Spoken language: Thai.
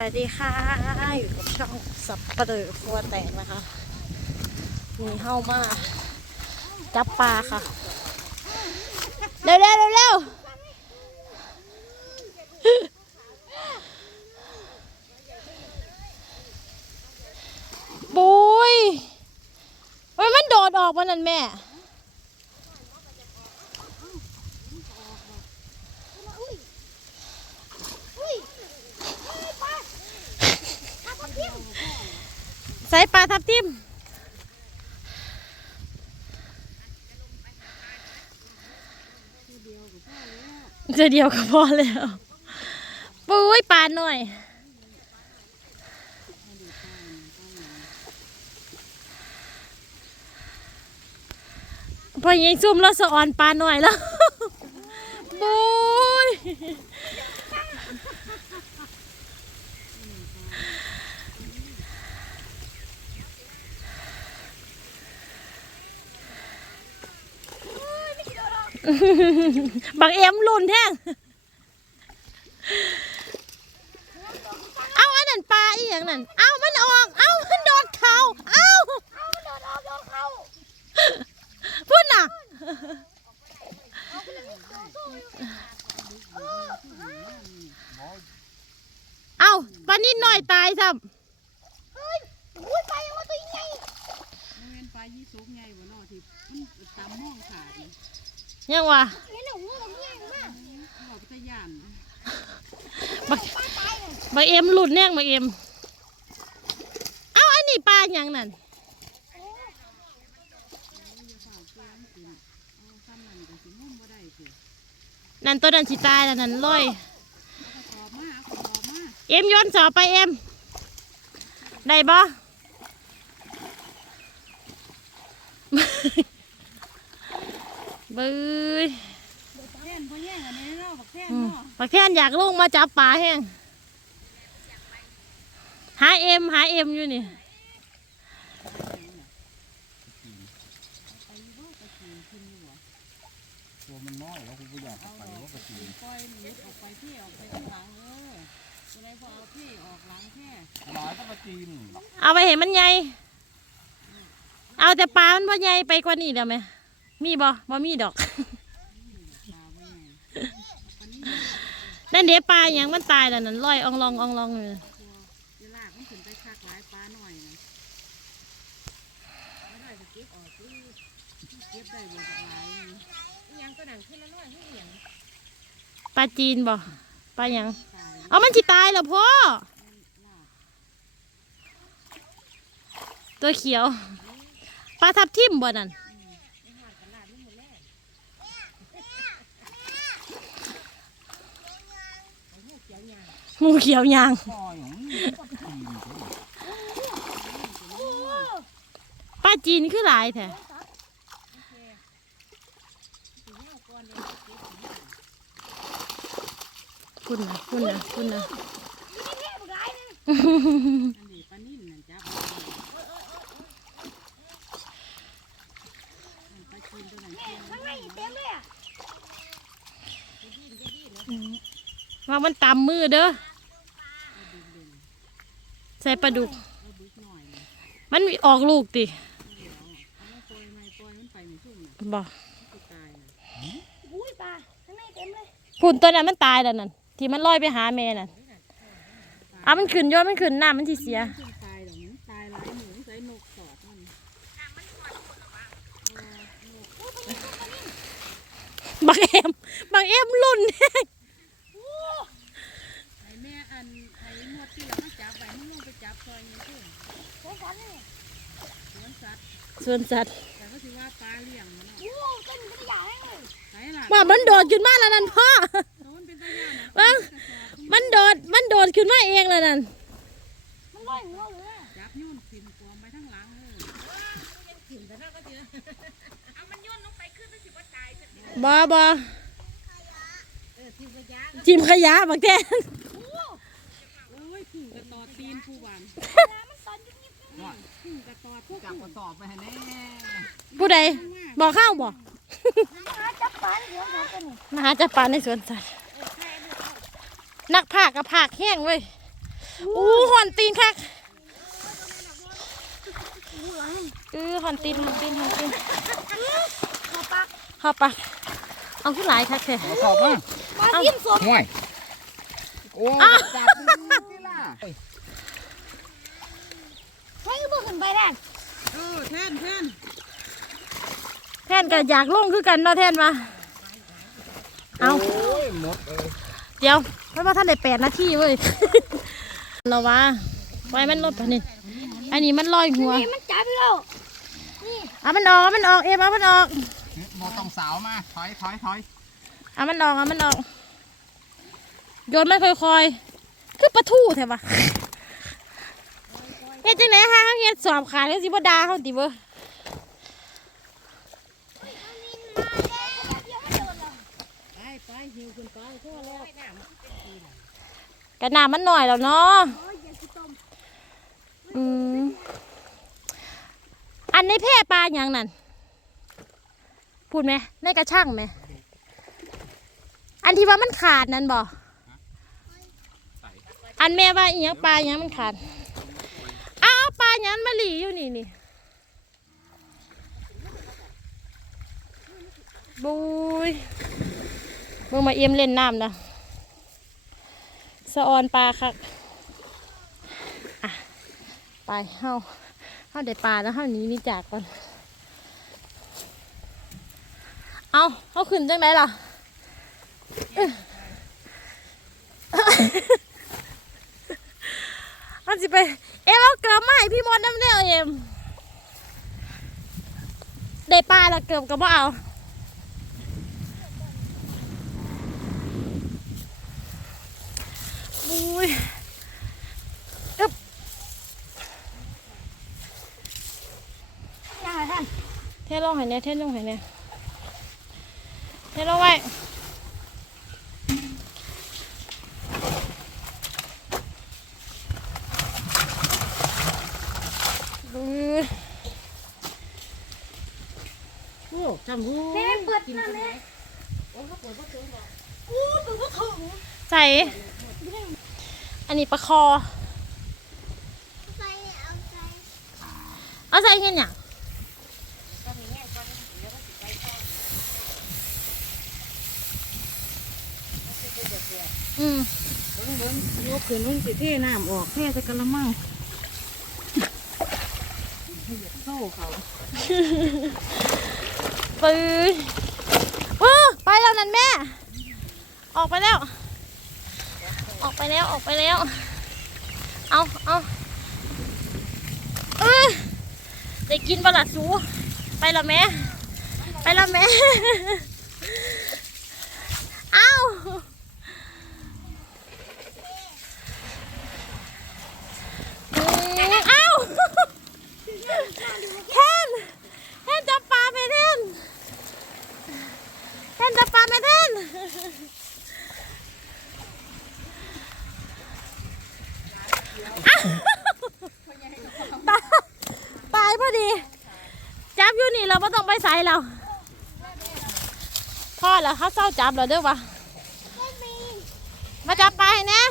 สวัสดีค่ะ อยู่กับช่องสับปะเดอฟัวแตกนะคะมีเข้ามาจับปลาค่ะ เร็วเร็วเร็วเร็วปุ้ยเฮ้ยมันโดดออกมานั่นแม่ ใส่ปลาทับทิมจะเดียวก็พอแล้วปุ้ยปลาหน่อยพอยิงซุ่มแล้วสะออนปลาหน่อยแล้ว ปุ้ย บักเอ็มลุ่นแท่งเอาอันนั้นปลาอีหยังนั่นเอามันออก เอามันโดดเขาเอาพุ่นน่ะเอาปลานิดหน่อยตายซ้อุ้ยไปว่าตัวใหญ่มันเป็นปลายี่สุกไงบ่เนอที่มันตามมองขาดนี่ำ ยังวะเห็นหนูงูกับใหญ่มากเขาไปตะยานบักปลาตายเลยบักเอ็มหลุดแน่งบักเอ็ม เอาอันนี้ปลาหยังนั่นอย่าฝ่าเกลือมันกินเอาซ้ำนั่นก็สิงุ่มบ่ได้สินั่นตัวนั้นสิตายแล้วนั่นลอยเอาขอบมาเอาขอบมาเอ็มโยนสอบไปเอ็ม ได้บ่ บื้อแท่นพ่อแย่งอันนี้เนาะบักแท่นอืมเนาะปลาแค่นอยากลงมาจับปลาแห้งหาเอ็มหาเอ็มอยู่นี่ตัวมันน้อยแล้วคุณก็อยากเข้าไปว่ากระตีนปล่อยมันหลุดออกไปที่ออกไปข้างหลังเออจะได้พอเอาที่ออกหลังแค่หลายก็กระตีนเอาไปเห็นมันใหญ่ เอาแต่ปลามันบ่ใหญ่ไปกว่านี้แล้วไหม มีบ่บ่มีดอก นั่นเดี๋ยวปลาอย่างมันตายแล้วนั่นลอยอองลองอองลองอยู่ตัวเวลามันขึ้นไปคักหลายปลาหน่อยนะไม่ได้จะเก็บออกหรือเก็บได้บ่จากหลายนี่ยังก็หนังขึ้นแล้วน้อยที่เหลียงปลาจีนบ่ปลายังตายเอามันสิตายแล้วพ่อ ตัวเขียว ปลาทับทิมบ่นั่น งูเขียวยางพ่ออย่างนี้าปลาจีนคือหลายแท้คุณนะคุณนะคุณนะอันนี้ปลานิ่นะจับเอาปลาจีนตันเชียงข้างในเต็มามันตำมือเด้อ ส่ปลาดุกเอาบึกหน่อยนะมันออกลูกติเดี๋ยวเอามาปล่อยไม่ปล่อยมันไปไม่ชุ่มน่ะบ่มันจะตายน่ะอุ้ยปลาข้างในเต็มเลยพุ่นตัวนั้นมันตายแล้วนั่นที่มันลอยไปหาแม่นั่นเอามันขึ้นยอดมันขึ้นน้ำมันที่เสียมันชุ่มตายหรอกมันตายหลายหมูใส่นกสอดมันบักเอ็มบักเอ็มรุ่น ไอ้แม่อันไอ้หมดที่เรามาจับไว้มึงลงไปจับซ อยยังชุ่มเต็มกันเลยสวนสัตว์ส่วนสัตว์แต่ก็ถือว่าปลาเลี้ยงมันเนาะโอ้ต้นก็ใหญ่เลยไหนล่ะว่ามันโดดขึ้นมาแล้วนั่นพ่อ โดนเป็นตะย่านว่านะมันโดด มันโดดขึ้นมาเองแล้วนั่น มันลอยหัวเลยจับโยนทิ่มกวมไปทั้งหลังเลยบ่บ่ทีมขยะบักแทน โอ้ยพึ่งกระตอดตีนผู้หวาน มันตอนยุบยิบ พึ่งกระตอดพวกจับกระสอบไปให้แน่ผู้ใดบอกข้าวบ่มาจับปลาเดี๋ยวเราจะหนีมาหาจับปลาในสวนสัตว์นักภาคกับภาคแห้งเว้ยอู้หอนตีนคักเออหอนตีนหอนตีนหอนตีนขอปักเข้าปากเอาขึ้นหลายคักเถอะเอาเข้ามามาทิ่มศพห่วยโอ้ยจับนี่ล่ะ ให้ก็บอกขึ้นไปได้เออแท่นแท่นแท่นก็อยากลงคือกันเนาะแท่นมาเอาโอ้ยหมดเออเดี๋ยวเพราะว่าท่านได้แปดนาทีเว้ยเราว่าไว้มันลดปะนี่อันนี้มันลอยหัวนี่มันจับแล้วเอามันออกเอามันออกเอ็มเอามันออกโบต้องสาวมาถอยถอยถอยเอามันออกเอามันออกโยนมันค่อยๆคือปลาทูแถวะเฮ็ดจังไหนฮะเขาเฮ็ดสอบขาดเขาสิบ่ดาเขาติบ่ไปไปหิวขึ้นไปทั่วแล้วกระนามันหน่อยแล้วเนาะอืมอันในแพร่ปลาอย่างนั้นพูดไหมในกระช่างไหม อันที่ว่ามันขาดนั่นบ่อันแม่ว่าอีหยังปลาอีหยังมันขาด ยังมาหลีอยู่นี่นี่บุยเบิ่งมาเอี่ยมเล่นน้ำนะสะออนปลาค่ะอะไปเฮาเฮาได้ปลาแล้วเฮานีหนี่จากก่อน เอาเฮาขึ้นจังไดล่ะ มันสิไป เอ็มเอาเกลือมาให้พี่มดน้ำเด้อเอ็มได้ปลาแล้วเกือบก็บ่เอาอุ้ยอึ๊บยังไงท่านเทลงใหายเนี่ยเทลงใหายเนี่ยเทลงไว้อุ้ย โอ้จำหูแม่เปิดนั่นเลยอู้เปิดก็ถึงใส่อันนี้ปลาคอใส่เอาใส่เอาใส่เห็นอย่างอืมเบิ้งเบิ้งยกขึ้นเบิ้งสิเทน้ำออกเทใส่กระมัง โซ่เขาปืนเออไปแล้วนั่นแม่ ออกไปแล้ว ออกไปแล้วออกไปแล้ว เอาเอาเออได้กินปลาหลัดสูไปแล้วแม่ ไปแล้วแม่ เอาอืมเอา แทนแทนจับปลาไปแทนแทนจับปลาไปแทนอ้าว ตายตายพอดี จับอยู่นี่เราไม่ต้องไปใส่เราพ่อแล้วเขาเศร้าจับเราเด้อวะมาจับปลาให้แนะ